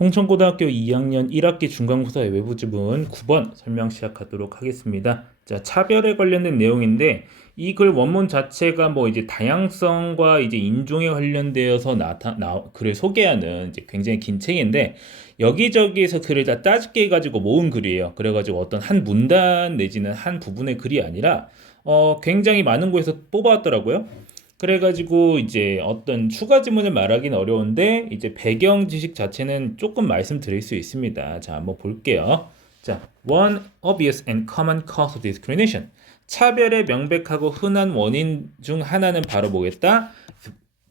홍천고등학교 2학년 1학기 중간고사의 외부 지문 9번 설명 시작하도록 하겠습니다. 자, 차별에 관련된 내용인데 이 글 원문 자체가 뭐 이제 다양성과 이제 인종에 관련되어서 글을 소개하는 이제 굉장히 긴 책인데 여기저기에서 글을 다 따집게 해가지고 모은 글이에요. 그래가지고 어떤 한 문단 내지는 한 부분의 글이 아니라 굉장히 많은 곳에서 뽑아왔더라고요. 그래가지고 이제 어떤 추가 지문을 말하기는 어려운데 이제 배경 지식 자체는 조금 말씀드릴 수 있습니다. 자, 한번 볼게요. 자, one obvious and common cause of discrimination. 차별의 명백하고 흔한 원인 중 하나는 바로 뭐겠다?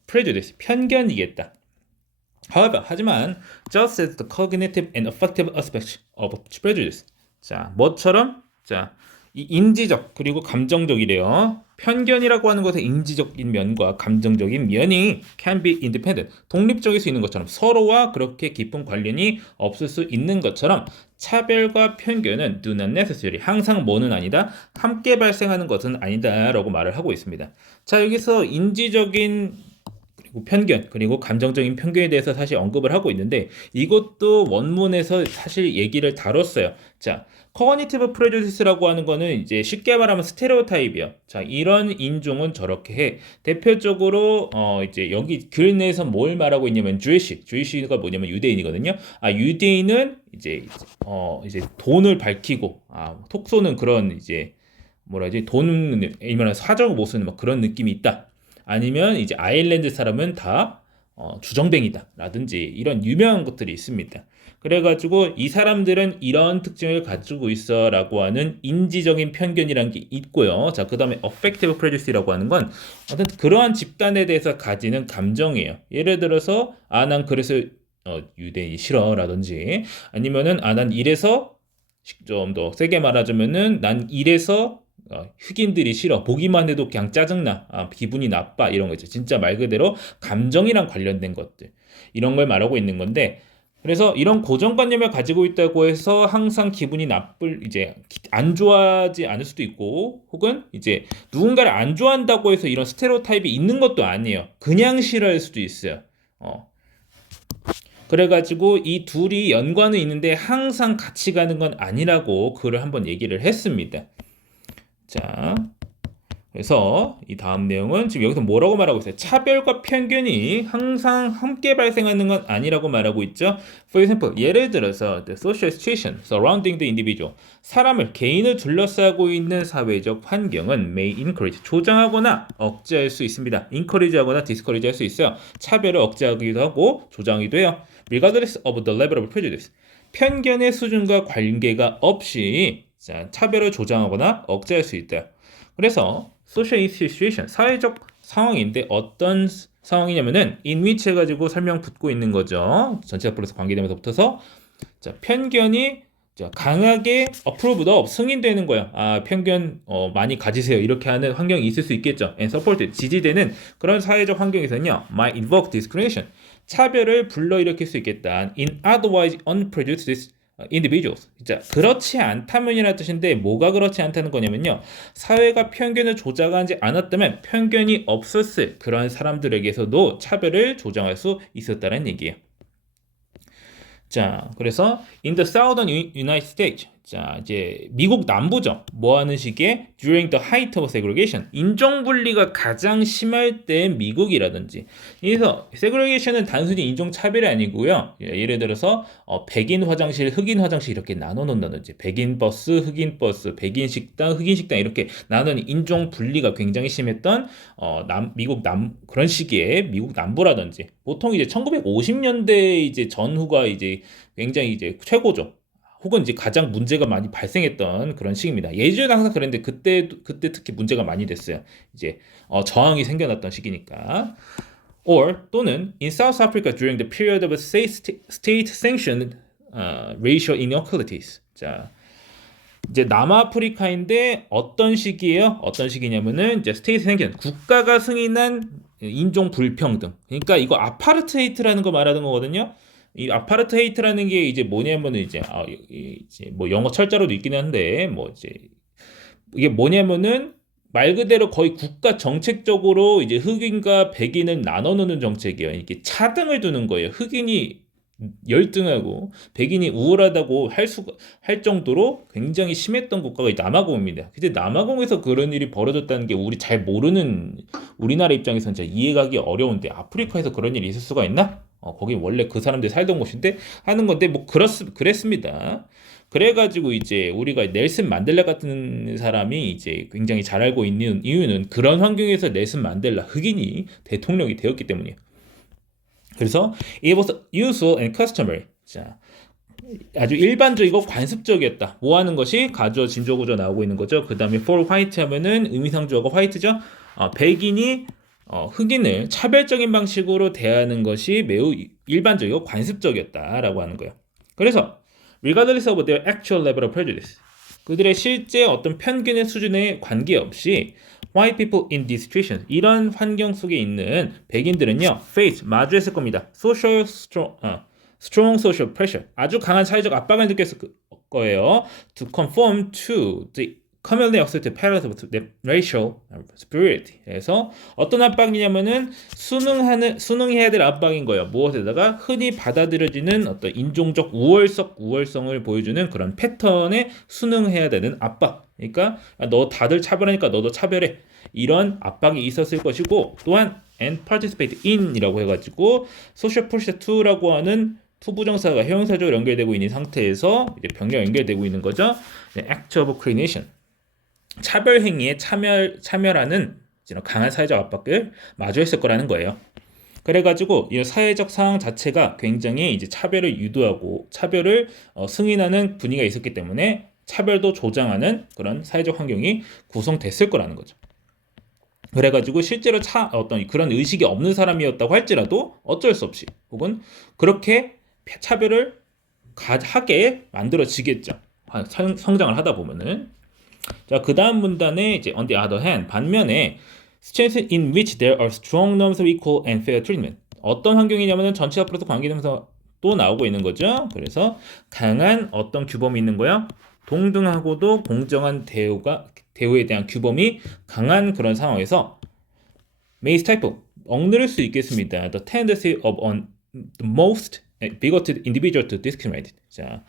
prejudice, 편견이겠다. However, 하지만 just as the cognitive and affective aspects of prejudice. 자, 뭐처럼? 자, 이 인지적 그리고 감정적이래요. 편견이라고 하는 것은 인지적인 면과 감정적인 면이 can be independent, 독립적일 수 있는 것처럼 서로와 그렇게 깊은 관련이 없을 수 있는 것처럼 차별과 편견은 do not necessarily, 항상 뭐는 아니다, 함께 발생하는 것은 아니다 라고 말을 하고 있습니다. 자, 여기서 인지적인 그리고 편견, 그리고 감정적인 편견에 대해서 사실 언급을 하고 있는데 이것도 원문에서 사실 얘기를 다뤘어요. 자, 커그니티브 프레주디스라고 하는 거는 이제 쉽게 말하면 스테레오타입이요. 자, 이런 인종은 저렇게 해. 대표적으로 이제 여기 글 내에서 뭘 말하고 있냐면 주이시가 뭐냐면 유대인이거든요. 아, 유대인은 이제 돈을 밝히고 톡 쏘는 그런 이제 뭐라지 돈을 이면 사적 모습은 막 그런 느낌이 있다. 아니면 이제 아일랜드 사람은 다 주정뱅이다 라든지 이런 유명한 것들이 있습니다. 그래가지고 이 사람들은 이런 특징을 가지고 있어 라고 하는 인지적인 편견이란 게 있고요. 자, 그 다음에 affective prejudice라고 하는 건 어떤 그러한 집단에 대해서 가지는 감정이에요. 예를 들어서 난 그래서 유대인이 싫어 라든지 아니면은 난 이래서 좀 더 세게 말하자면은 난 이래서 흑인들이 싫어. 보기만 해도 그냥 짜증나. 기분이 나빠. 이런 거 있죠. 진짜 말 그대로 감정이랑 관련된 것들. 이런 걸 말하고 있는 건데, 그래서 이런 고정관념을 가지고 있다고 해서 항상 기분이 이제 안 좋아하지 않을 수도 있고, 혹은 이제 누군가를 안 좋아한다고 해서 이런 스테레오타입이 있는 것도 아니에요. 그냥 싫어할 수도 있어요. 그래가지고 이 둘이 연관은 있는데 항상 같이 가는 건 아니라고 글을 한번 얘기를 했습니다. 자, 그래서 이 다음 내용은 지금 여기서 뭐라고 말하고 있어요? 차별과 편견이 항상 함께 발생하는 건 아니라고 말하고 있죠. For example, 예를 들어서 the social situation surrounding the individual, 개인을 둘러싸고 있는 사회적 환경은 may encourage, 조장하거나 억제할 수 있습니다. encourage하거나 discourage 할 수 있어요. 차별을 억제하기도 하고 조장하기도 해요. Regardless of the level of prejudice, 편견의 수준과 관계가 없이 차별을 조장하거나 억제할 수 있다. 그래서 social situation, 사회적 상황인데 어떤 상황이냐면은 in which 해가지고 설명 붙고 있는 거죠. 전체적 플러스 관계되면서 붙어서 자, 편견이 강하게 approved of, 승인되는 거예요. 편견 많이 가지세요. 이렇게 하는 환경이 있을 수 있겠죠. and supported, 지지되는 그런 사회적 환경에서는요, might invoke discrimination, 차별을 불러일으킬 수 있겠다. in otherwise unprejudiced individuals. 자, 그렇지 않다면이라는 뜻인데 뭐가 그렇지 않다는 거냐면요. 사회가 편견을 조장하지 않았다면 편견이 없었을 그런 사람들에게서도 차별을 조장할 수 있었다는 얘기예요. 자, 그래서 in the southern United States, 자, 이제 미국 남부죠. 뭐 하는 시기에 during the height of segregation, 인종 분리가 가장 심할 때 미국이라든지. 그래서 segregation은 단순히 인종 차별이 아니고요. 예를 들어서 백인 화장실, 흑인 화장실 이렇게 나눠 놓는다든지, 백인 버스, 흑인 버스, 백인 식당, 흑인 식당 이렇게 나누는 인종 분리가 굉장히 심했던 미국 그런 시기에 미국 남부라든지 보통 이제 1950년대 이제 전후가 이제 굉장히 이제 최고죠. 혹은 이제 가장 문제가 많이 발생했던 그런 시기입니다. 예전에도 항상 그랬는데 그때 특히 문제가 많이 됐어요. 이제 저항이 생겨났던 시기니까. Or 또는 in South Africa during the period of state sanctioned racial inequalities. 자, 이제 남아프리카인데 어떤 시기예요? 어떤 시기냐면은 이제 스테이트 생긴 국가가 승인한 인종 불평등. 그러니까 이거 아파르테이트라는 거 말하는 거거든요. 이 아파르테이트라는 게 이제 뭐냐면은 이제 뭐 영어 철자로도 있긴 한데 뭐 이제 이게 뭐냐면은 말 그대로 거의 국가 정책적으로 이제 흑인과 백인을 나눠 놓는 정책이에요. 이게 차등을 두는 거예요. 흑인이 열등하고 백인이 우월하다고 할 정도로 굉장히 심했던 국가가 남아공입니다. 근데 남아공에서 그런 일이 벌어졌다는 게 우리 잘 모르는 우리나라 입장에서는 진짜 이해가기 어려운데 아프리카에서 그런 일이 있을 수가 있나? 거기 원래 그 사람들이 살던 곳인데 하는 건데 뭐 그랬습니다. 그래가지고 이제 우리가 넬슨 만델라 같은 사람이 이제 굉장히 잘 알고 있는 이유는 그런 환경에서 넬슨 만델라 흑인이 대통령이 되었기 때문이에요. 그래서 it was usual and customary. 자, 아주 일반적이고 관습적이었다. 뭐 하는 것이 가주어 진조구조 나오고 있는 거죠. 그 다음에 for white 하면은 의미상주어가 white죠. 백인이 흑인을 차별적인 방식으로 대하는 것이 매우 일반적이고 관습적이었다라고 하는 거예요. 그래서 regardless of their actual level of prejudice, 그들의 실제 어떤 편견의 수준에 관계없이 white people in these situations, 이런 환경 속에 있는 백인들은요 face, 마주했을 겁니다. strong social pressure, 아주 강한 사회적 압박을 느꼈을 거예요. to conform to the commonly accepted patterns of racial superiority. 그래서 어떤 압박이냐면은 수능해야 될 압박인 거예요. 무엇에다가 흔히 받아들여지는 어떤 인종적 우월성을 보여주는 그런 패턴에 순응해야 되는 압박. 그러니까 너 다들 차별하니까 너도 차별해. 이런 압박이 있었을 것이고, 또한 and participate in이라고 해가지고 social pressure to라고 하는 투부정사가 형용사적으로 연결되고 있는 상태에서 이제 병렬 연결되고 있는 거죠. act of coordination. 차별 행위에 참여라는 강한 사회적 압박을 마주했을 거라는 거예요. 그래가지고 이 사회적 상황 자체가 굉장히 이제 차별을 유도하고 차별을 승인하는 분위기가 있었기 때문에 차별도 조장하는 그런 사회적 환경이 구성됐을 거라는 거죠. 그래가지고 실제로 어떤 그런 의식이 없는 사람이었다고 할지라도 어쩔 수 없이 혹은 그렇게 차별을 하게 만들어지겠죠. 성장을 하다 보면은. 자, 그 다음 문단에 이제 on the other hand, 반면에 situations in which there are strong norms of equal and fair treatment. 어떤 환경이냐면은 전체 앞으로도 관계대명사 또 나오고 있는 거죠. 그래서 강한 어떤 규범이 있는 거야. 동등하고도 공정한 대우에 대한 규범이 강한 그런 상황에서 may stifle, 억누를 수 있겠습니다. The tendency of the most bigoted individual to discriminate. 자,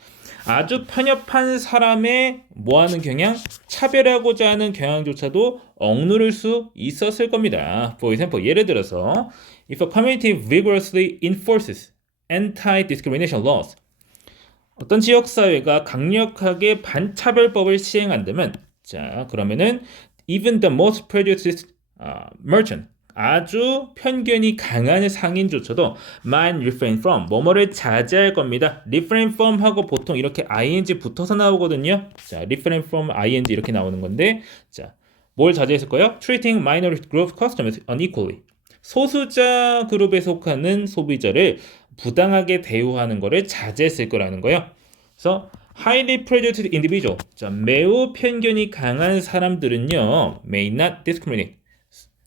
아주 편협한 사람의 뭐하는 경향? 차별하고자 하는 경향조차도 억누를 수 있었을 겁니다. For example, 예를 들어서 if a community vigorously enforces anti-discrimination laws, 어떤 지역사회가 강력하게 반차별법을 시행한다면, 자, 그러면은 even the most prejudiced merchant, 아주 편견이 강한 상인조차도 might refrain from, 뭐뭐를 자제할 겁니다. refrain from 하고 보통 이렇게 ing 붙어서 나오거든요. 자, refrain from ing 이렇게 나오는 건데, 자, 뭘 자제했을 거예요? treating minority group customers unequally, 소수자 그룹에 속하는 소비자를 부당하게 대우하는 거를 자제했을 거라는 거예요. 그래서 highly prejudiced individual, 자, 매우 편견이 강한 사람들은요 may not discriminate,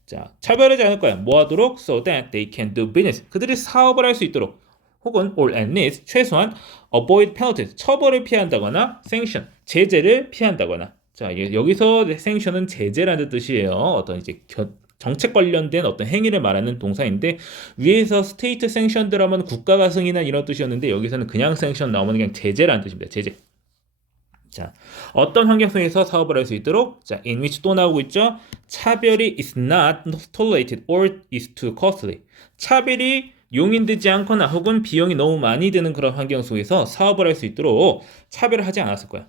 자, 차별하지 않을 거야. 뭐 하도록? so that they can do business, 그들이 사업을 할 수 있도록, 혹은 or at least 최소한 avoid penalties, 처벌을 피한다거나 sanction, 제재를 피한다거나. 자, 여기서 sanction은 제재라는 뜻이에요. 어떤 이제 정책 관련된 어떤 행위를 말하는 동사인데, 위에서 state sanctioned 하면 국가가 승인한 이런 뜻이었는데 여기서는 그냥 sanction 나오면 그냥 제재라는 뜻입니다. 제재. 자, 어떤 환경 속에서 사업을 할 수 있도록, 자, in which 또 나오고 있죠. 차별이 is not tolerated or is too costly. 차별이 용인되지 않거나 혹은 비용이 너무 많이 드는 그런 환경 속에서 사업을 할 수 있도록 차별을 하지 않았을 거야.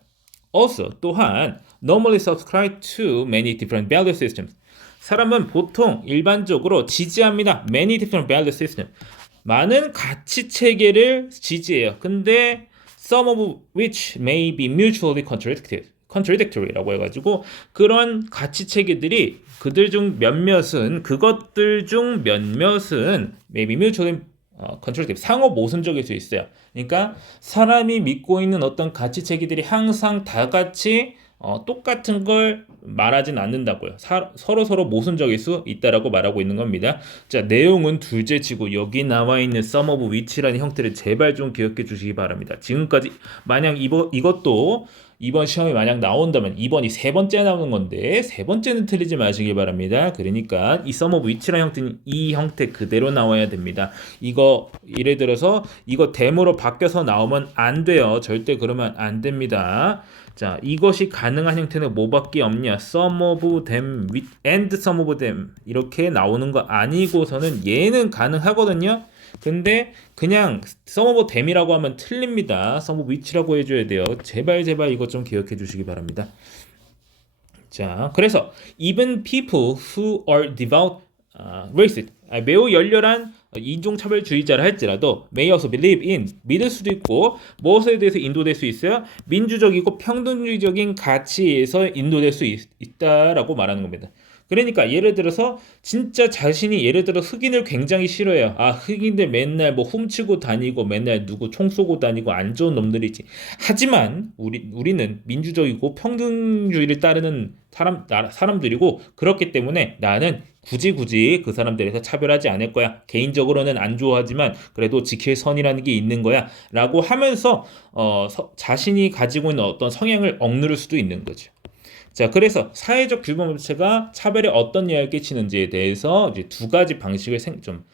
Also, 또한 normally subscribe to many different value systems. 사람은 보통 일반적으로 지지합니다. Many different value systems. 많은 가치 체계를 지지해요. 근데 some of which may be mutually contradictory라고 해가지고 그런 가치 체계들이 그것들 중 몇몇은 maybe mutually contradictory, 상호 모순적일 수 있어요. 그러니까 사람이 믿고 있는 어떤 가치 체계들이 항상 다 같이 똑같은 걸 말하진 않는다고요. 서로 모순적일 수 있다라고 말하고 있는 겁니다. 자, 내용은 둘째치고 여기 나와 있는 sum of which라는 형태를 제발 좀 기억해 주시기 바랍니다. 지금까지 만약 이것도 이번 시험이 만약 나온다면 이번이 세 번째 나오는 건데 세 번째는 틀리지 마시길 바랍니다. 그러니까 이 sum of which라는 형태는 이 형태 그대로 나와야 됩니다. 이거 예를 들어서 이거 데모로 바뀌어서 나오면 안 돼요. 절대 그러면 안 됩니다. 자, 이것이 가능한 형태는 뭐밖에 없냐? Some of them with and some of them 이렇게 나오는 거 아니고서는 얘는 가능하거든요. 근데 그냥 some of them이라고 하면 틀립니다. some of which라고 해줘야 돼요. 제발 이거 좀 기억해 주시기 바랍니다. 자, 그래서 even people who are devout racist, 매우 열렬한 인종차별주의자를 할지라도 may also believe in, 믿을 수도 있고 무엇에 대해서 인도될 수 있어요? 민주적이고 평등주의적인 가치에서 인도될 수 있다라고 말하는 겁니다. 그러니까 예를 들어서 진짜 자신이 예를 들어 흑인을 굉장히 싫어해요. 아, 흑인들 맨날 뭐 훔치고 다니고 맨날 누구 총 쏘고 다니고 안 좋은 놈들이지. 하지만 우리는 민주적이고 평등주의를 따르는 사람들이고 그렇기 때문에 나는 굳이 그 사람들에서 차별하지 않을 거야. 개인적으로는 안 좋아하지만 그래도 지킬 선이라는 게 있는 거야. 라고 하면서 자신이 가지고 있는 어떤 성향을 억누를 수도 있는 거죠. 자, 그래서 사회적 규범업체가 차별에 어떤 영향을 끼치는지에 대해서 이제 두 가지 방식을 좀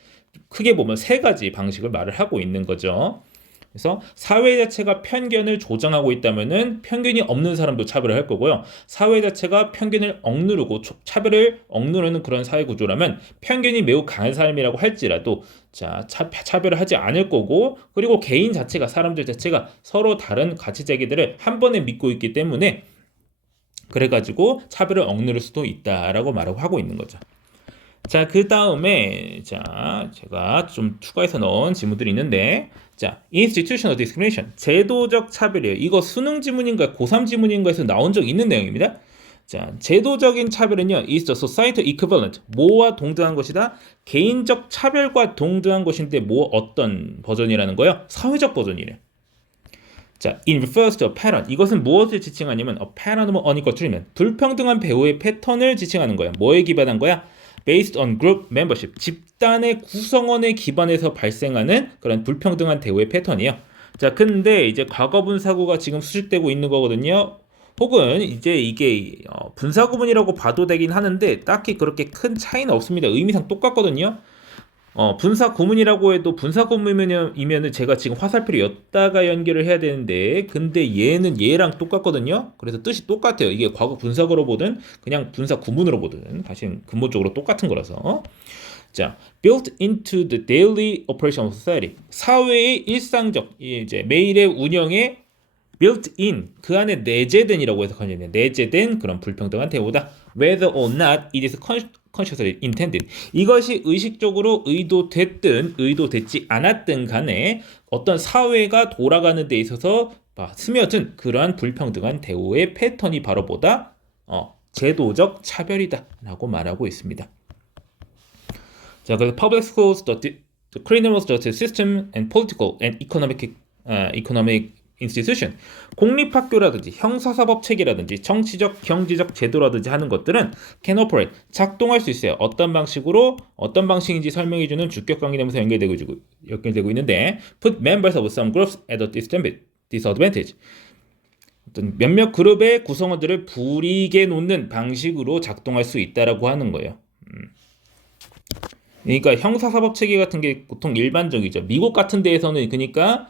크게 보면 세 가지 방식을 말을 하고 있는 거죠. 그래서 사회 자체가 편견을 조장하고 있다면은 편견이 없는 사람도 차별을 할 거고요. 사회 자체가 편견을 억누르고 차별을 억누르는 그런 사회 구조라면 편견이 매우 강한 사람이라고 할지라도 자, 차별을 하지 않을 거고 그리고 개인 자체가 사람들 자체가 서로 다른 가치 체계들을 한 번에 믿고 있기 때문에 그래가지고 차별을 억누를 수도 있다라고 말하고 하고 있는 거죠. 자, 그 다음에 자, 제가 좀 추가해서 넣은 지문들이 있는데 자, institutional discrimination, 제도적 차별이에요. 이거 수능 지문인가 고3 지문인가에서 나온 적 있는 내용입니다. 자, 제도적인 차별은요, is the societal equivalent, 뭐와 동등한 것이다. 개인적 차별과 동등한 것인데 뭐 어떤 버전이라는 거예요? 사회적 버전이래요. 자, in refers to a pattern. 이것은 무엇을 지칭하냐면 a pattern of unequal treatment. 불평등한 배우의 패턴을 지칭하는 거야. 뭐에 기반한 거야? Based on group membership. 집단의 구성원에 기반해서 발생하는 그런 불평등한 대우의 패턴이에요. 자, 근데 이제 과거 분사구가 지금 수식되고 있는 거거든요. 혹은 이제 이게 분사구문이라고 봐도 되긴 하는데 딱히 그렇게 큰 차이는 없습니다. 의미상 똑같거든요. 분사 구문이라고 해도 분사 구문이면은 제가 지금 화살표를 였다가 연결을 해야 되는데 근데 얘는 얘랑 똑같거든요. 그래서 뜻이 똑같아요. 이게 과거 분사구로 보든 그냥 분사 구문으로 보든 사실 근본적으로 똑같은 거라서. 자, built into the daily operation of society. 사회의 일상적 이제 매일의 운영에 built in 그 안에 내재된이라고 해석하면 됩니다. 내재된 그런 불평등한 대우다. Whether or not it is consciously intended. 이것이 의식적으로 의도됐든 의도됐지 않았든 간에 어떤 사회가 돌아가는 데 있어서 스며든 그러한 불평등한 대우의 패턴이 바로 보다 제도적 차별이다 라고 말하고 있습니다. 자, 그래서 public schools, the criminal justice system, and political and economic institution, 공립학교라든지 형사사법 체계라든지 정치적 경제적 제도라든지 하는 것들은 can operate, 작동할 수 있어요. 어떤 방식으로 어떤 방식인지 설명해주는 주격 관계되면서 연결되고 있는데 put members of some groups at a disadvantage, 어떤 몇몇 그룹의 구성원들을 불이익에 놓는 방식으로 작동할 수 있다라고 하는 거예요. 그러니까 형사사법 체계 같은 게 보통 일반적이죠. 미국 같은 데에서는 그러니까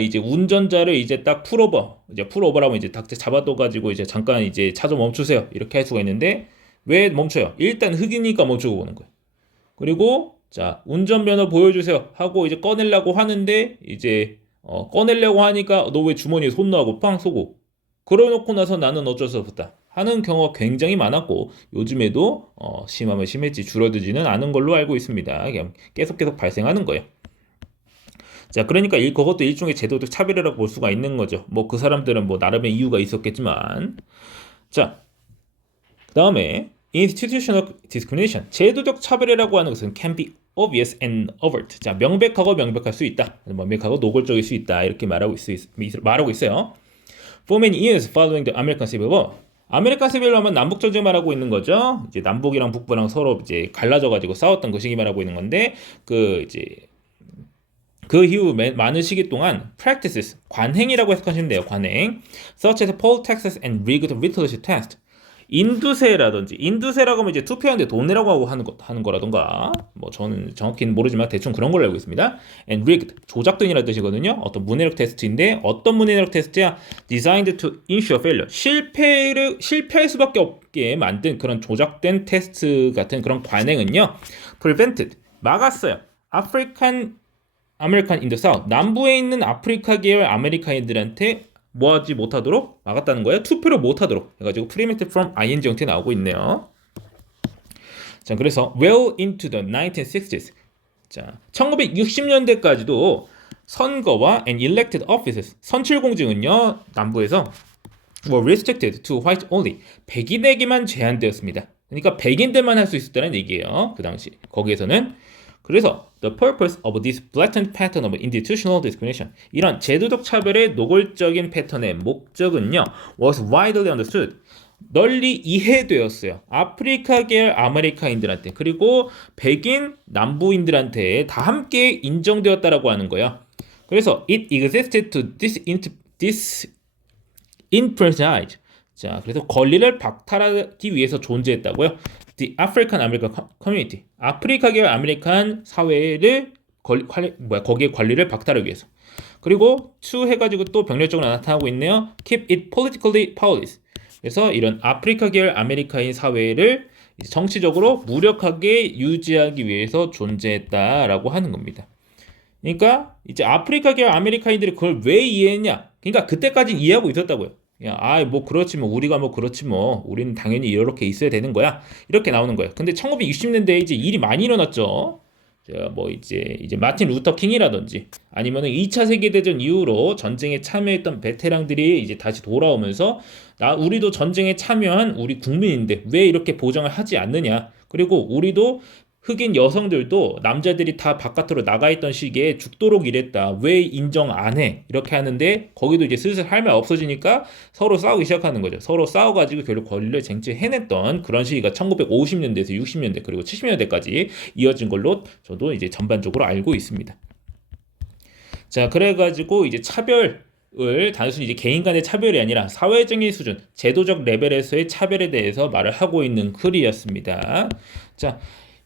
이제 운전자를 이제 딱 풀오버라고 이제 딱 잡아둬가지고 이제 잠깐 이제 차 좀 멈추세요 이렇게 할 수가 있는데 왜 멈춰요? 일단 흑이니까 멈추고 보는 거예요. 그리고 자, 운전면허 보여주세요 하고 이제 꺼내려고 하는데 이제 꺼내려고 하니까 너 왜 주머니에 손 넣고 빵 쏘고 그러놓고 나서 나는 어쩔 수 없다 하는 경우가 굉장히 많았고 요즘에도 심하면 심했지 줄어들지는 않은 걸로 알고 있습니다. 그냥 계속 발생하는 거예요. 자, 그러니까 그것도 일종의 제도적 차별이라고 볼 수가 있는 거죠. 뭐 그 사람들은 뭐 나름의 이유가 있었겠지만. 자, 그 다음에 institutional discrimination, 제도적 차별이라고 하는 것은 can be obvious and overt. 자, 명백할 수 있다. 명백하고 노골적일 수 있다. 이렇게 말하고 있어요. For many years following the American Civil War. 아메리칸 시빌 워는 남북 전쟁 말하고 있는 거죠. 이제 남북이랑 북부랑 서로 이제 갈라져 가지고 싸웠던 그 시기 말하고 있는 건데 그 이제 그 이후 많은 시기 동안 practices, 관행이라고 해석하시면 돼요. 관행. such as poll taxes and rigged literacy test. 인두세라고 하면 이제 투표하는데 돈 내라고 하고 하는 거라던가, 뭐 저는 정확히는 모르지만 대충 그런 걸로 알고 있습니다. and rigged, 조작된이라는 뜻이거든요. 어떤 문해력 테스트인데 어떤 문해력 테스트야? designed to ensure failure. 실패할 수밖에 없게 만든 그런 조작된 테스트 같은 그런 관행은요, prevented, 막았어요. 아메리칸 인더 사우스, 남부에 있는 아프리카 계열 아메리카인들한테 뭐하지 못하도록 막았다는 거예요. 투표를 못하도록 해가지고 prevented from ing 형태 나오고 있네요. 자, 그래서 well into the 1960s. 자, 1960년대까지도 선거와 and elected offices, 선출 공직은요, 남부에서 were restricted to white only. 백인에게만 제한되었습니다. 그러니까 백인들만 할 수 있었다는 얘기예요. 그 당시 거기에서는. 그래서 the purpose of this blatant pattern of institutional discrimination, 이런 제도적 차별의 노골적인 패턴의 목적은요, was widely understood, 널리 이해되었어요. 아프리카 계열 아메리카인들한테, 그리고 백인 남부인들한테 다 함께 인정되었다라고 하는 거예요. 그래서 it existed to disenfranchise. 자, 그래서 권리를 박탈하기 위해서 존재했다고요. The African American Community, 아프리카 계열 아메리칸 사회를 거기에 관리를 박탈하기 위해서. 그리고 to 해가지고 또 병렬적으로 나타나고 있네요. Keep it politically powerless. 그래서 이런 아프리카 계열 아메리카인 사회를 정치적으로 무력하게 유지하기 위해서 존재했다라고 하는 겁니다. 그러니까 이제 아프리카 계열 아메리카인들이 그걸 왜 이해했냐? 그러니까 그때까지는 이해하고 있었다고요. 야, 뭐 그렇지 뭐 우리가 뭐 그렇지 뭐 우리는 당연히 이렇게 있어야 되는 거야. 이렇게 나오는 거예요. 근데 1960년대에 이제 일이 많이 일어났죠. 뭐 이제 마틴 루터 킹이라든지 아니면은 2차 세계대전 이후로 전쟁에 참여했던 베테랑들이 이제 다시 돌아오면서 우리도 전쟁에 참여한 우리 국민인데 왜 이렇게 보장을 하지 않느냐. 그리고 우리도 흑인 여성들도 남자들이 다 바깥으로 나가 있던 시기에 죽도록 일했다. 왜 인정 안 해? 이렇게 하는데 거기도 이제 슬슬 할 말 없어지니까 서로 싸우기 시작하는 거죠. 서로 싸워가지고 결국 권리를 쟁취해냈던 그런 시기가 1950년대에서 60년대 그리고 70년대까지 이어진 걸로 저도 이제 전반적으로 알고 있습니다. 자, 그래가지고 이제 차별을 단순히 이제 개인 간의 차별이 아니라 사회적인 수준, 제도적 레벨에서의 차별에 대해서 말을 하고 있는 글이었습니다. 자,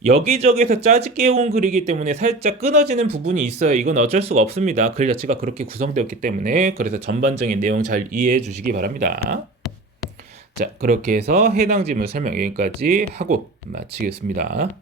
여기저기서 짜집게 온 글이기 때문에 살짝 끊어지는 부분이 있어요. 이건 어쩔 수가 없습니다. 글 자체가 그렇게 구성되었기 때문에. 그래서 전반적인 내용 잘 이해해 주시기 바랍니다. 자, 그렇게 해서 해당 지문 설명 여기까지 하고 마치겠습니다.